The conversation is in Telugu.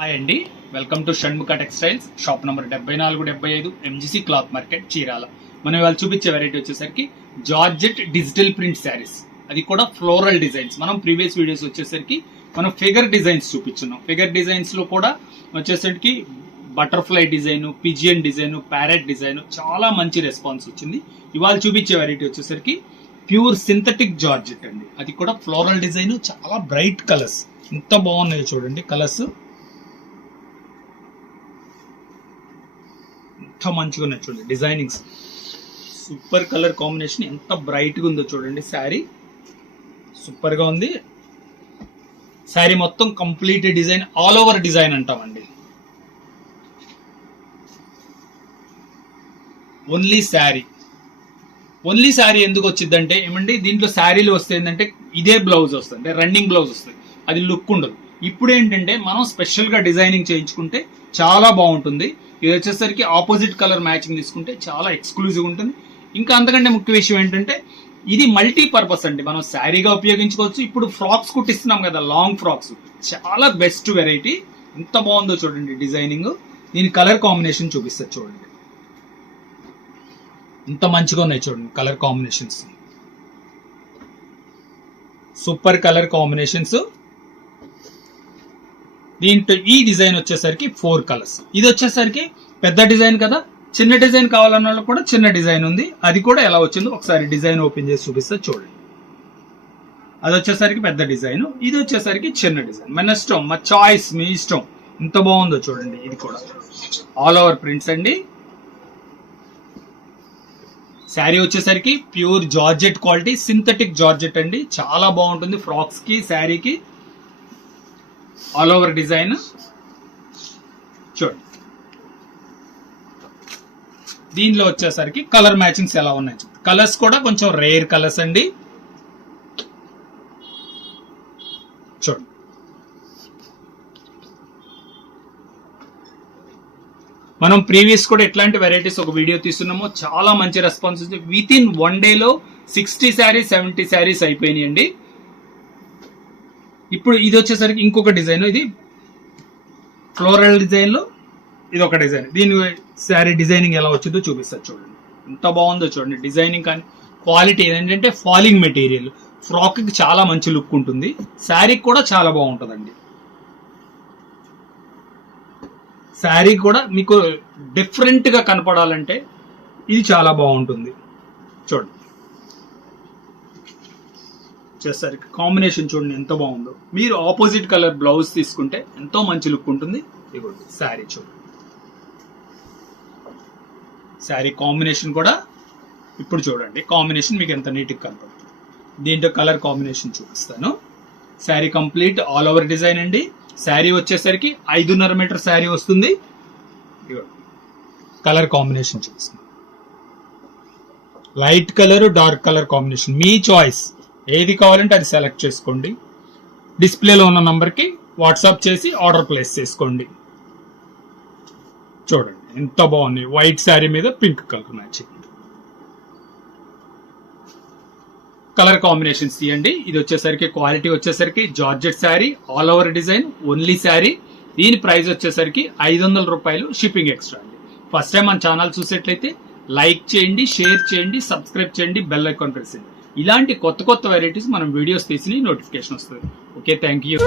హాయ్ అండి, welcome to Shanmukha textiles. Shop number 7475 MGC cloth market, Chirala. మనం ఇవాళ చూపించే వెరైటీ వచ్చేసరికి జార్జెట్ డిజిటల్ ప్రింట్ శారీస్, అది కూడా ఫ్లోరల్ డిజైన్స్. మనం ప్రీవియస్ వీడియోస్ వచ్చేసరికి మనం ఫిగర్ డిజైన్స్ చూపించున్నాం. ఫిగర్ డిజైన్స్ లో కూడా వచ్చేసరికి butterfly design, pigeon design, parrot design, చాలా మంచి రెస్పాన్స్ వచ్చింది. ఇవాళ చూపించే వెరైటీ వచ్చేసరికి ప్యూర్ సింథటిక్ జార్జెట్ అండి, అది కూడా ఫ్లోరల్ డిజైన్, చాలా బ్రైట్ కలర్స్. ఎంత బాగున్నాయో చూడండి కలర్స్, ఎంత మంచిగా ఉన్నాయి చూడండి. డిజైనింగ్స్ సూపర్, కలర్ కాంబినేషన్ ఎంత బ్రైట్ గా ఉందో చూడండి. శారీ సూపర్ గా ఉంది. శారీ మొత్తం complete design, all over design అంటామండి. ఓన్లీ శారీ ఎందుకు వచ్చిందంటే ఏమండి, దీంట్లో శారీలు వస్తే ఏంటంటే ఇదే బ్లౌజ్ వస్తుంది, అంటే రన్నింగ్ బ్లౌజ్ వస్తుంది, అది లుక్ ఉండదు. ఇప్పుడు ఏంటంటే మనం స్పెషల్ గా డిజైనింగ్ చేయించుకుంటే చాలా బాగుంటుంది. ఇది వచ్చేసరికి ఆపోజిట్ కలర్ మ్యాచింగ్ తీసుకుంటే చాలా ఎక్స్క్లూజివ్ ఉంటుంది. ఇంకా అంతకంటే ముఖ్య విషయం ఏంటంటే ఇది మల్టీ పర్పస్ అండి, మనం శారీగా ఉపయోగించుకోవచ్చు. ఇప్పుడు ఫ్రాక్స్ కుట్టిస్తున్నాం కదా, లాంగ్ ఫ్రాక్స్, చాలా బెస్ట్ వెరైటీ. ఎంత బాగుందో చూడండి డిజైనింగ్. దీని కలర్ కాంబినేషన్ చూపిస్తారు చూడండి, ఎంత మంచిగా ఉన్నాయి చూడండి colour combinations. Super colour combinations. దీంట్లో ఈ డిజైన్ వచ్చేసరికి 4 కలర్స్. ఇది వచ్చేసరికి పెద్ద డిజైన్ కదా, చిన్న డిజైన్ కావాలన్న వాళ్ళకి కూడా చిన్న డిజైన్ ఉంది. అది కూడా ఎలా వచ్చిందో ఒకసారి డిజైన్ ఓపెన్ చేసి చూపిస్తే చూడండి. అది వచ్చేసరికి పెద్ద డిజైన్, ఇది వచ్చేసరికి చిన్న డిజైన్. మన ఇష్టం, మా చాయిస్, మీ ఇష్టం. ఎంత బాగుందో చూడండి. ఇది కూడా ఆల్ ఓవర్ ప్రింట్స్ అండి. శారీ వచ్చేసరికి pure georgette quality, synthetic georgette అండి, చాలా బాగుంటుంది. ఫ్రాక్స్ కి, శారీకి ఆల్ ఓవర్ డిజైన్ చూడండి. దీనిలో వచ్చేసరికి కలర్ మ్యాచింగ్స్ ఎలా ఉన్నాయి, కలర్స్ కూడా కొంచెం రేర్ కలర్స్ అండి. చూడండి, మనం ప్రీవియస్ కూడా ఎట్లాంటి వెరైటీస్ ఒక వీడియో తీస్తున్నామో చాలా మంచి రెస్పాన్స్ ఉంది. విత్ ఇన్ 1 డేలో 60 శారీస్ 70 శారీస్ అయిపోయినాయండి. ఇప్పుడు ఇది వచ్చేసరికి ఇంకొక డిజైన్, ఇది ఫ్లోరల్ డిజైన్ లో ఇది ఒక డిజైన్. దీని శారీ డిజైనింగ్ ఎలా వచ్చిందో చూపిస్తారు చూడండి. ఎంత బాగుందో చూడండి డిజైనింగ్. కానీ క్వాలిటీ ఏంటంటే ఫాలింగ్ మెటీరియల్, ఫ్రాక్ కి చాలా మంచి లుక్ ఉంటుంది, శారీ కూడా చాలా బాగుంటుందండి. శారీ కూడా మీకు డిఫరెంట్ గా కనపడాలంటే ఇది చాలా బాగుంటుంది. చూడండి వచ్చేసరికి కాంబినేషన్ చూడండి ఎంత బాగుందో. మీరు ఆపోజిట్ కలర్ బ్లౌజ్ తీసుకుంటే ఎంతో మంచి లుక్ ఉంటుంది. ఇదిగోండి శారీ చూడండి, శారీ కాంబినేషన్ కూడా ఇప్పుడు చూడండి. కాంబినేషన్ మీకు ఎంత నీట్గా కనపడుతుంది. దీంట్లో కలర్ కాంబినేషన్ చూపిస్తాను. Sari complete all over design అండి. శారీ వచ్చేసరికి 5.5 మీటర్ శారీ వస్తుంది. కలర్ కాంబినేషన్ చూపిస్తాను. Light colour, dark colour combination, మీ చాయిస్. ఏది కావాలంటే అది సెలెక్ట్ చేసుకోండి. డిస్ప్లేలో ఉన్న నంబర్కి వాట్సాప్ చేసి ఆర్డర్ ప్లేస్ చేసుకోండి. చూడండి ఎంత బాగుంది, వైట్ శారీ మీద pink colour matching. Colour combinations తీయండి. ఇది వచ్చేసరికి క్వాలిటీ వచ్చేసరికి georgette sari, all over design, only sari. దీని ప్రైస్ వచ్చేసరికి 500 రూపాయలు, షిప్పింగ్ ఎక్స్ట్రా అండి. ఫస్ట్ టైం మన ఛానల్ చూసేట్లయితే లైక్ చేయండి, షేర్ చేయండి, సబ్స్క్రైబ్ చేయండి, బెల్ ఐకాన్ ప్రెస్ చేయండి. ఇలాంటి కొత్త వెరైటీస్ మనం వీడియోస్ తీసి నోటిఫికేషన్ వస్తుంది. Okay, thank you.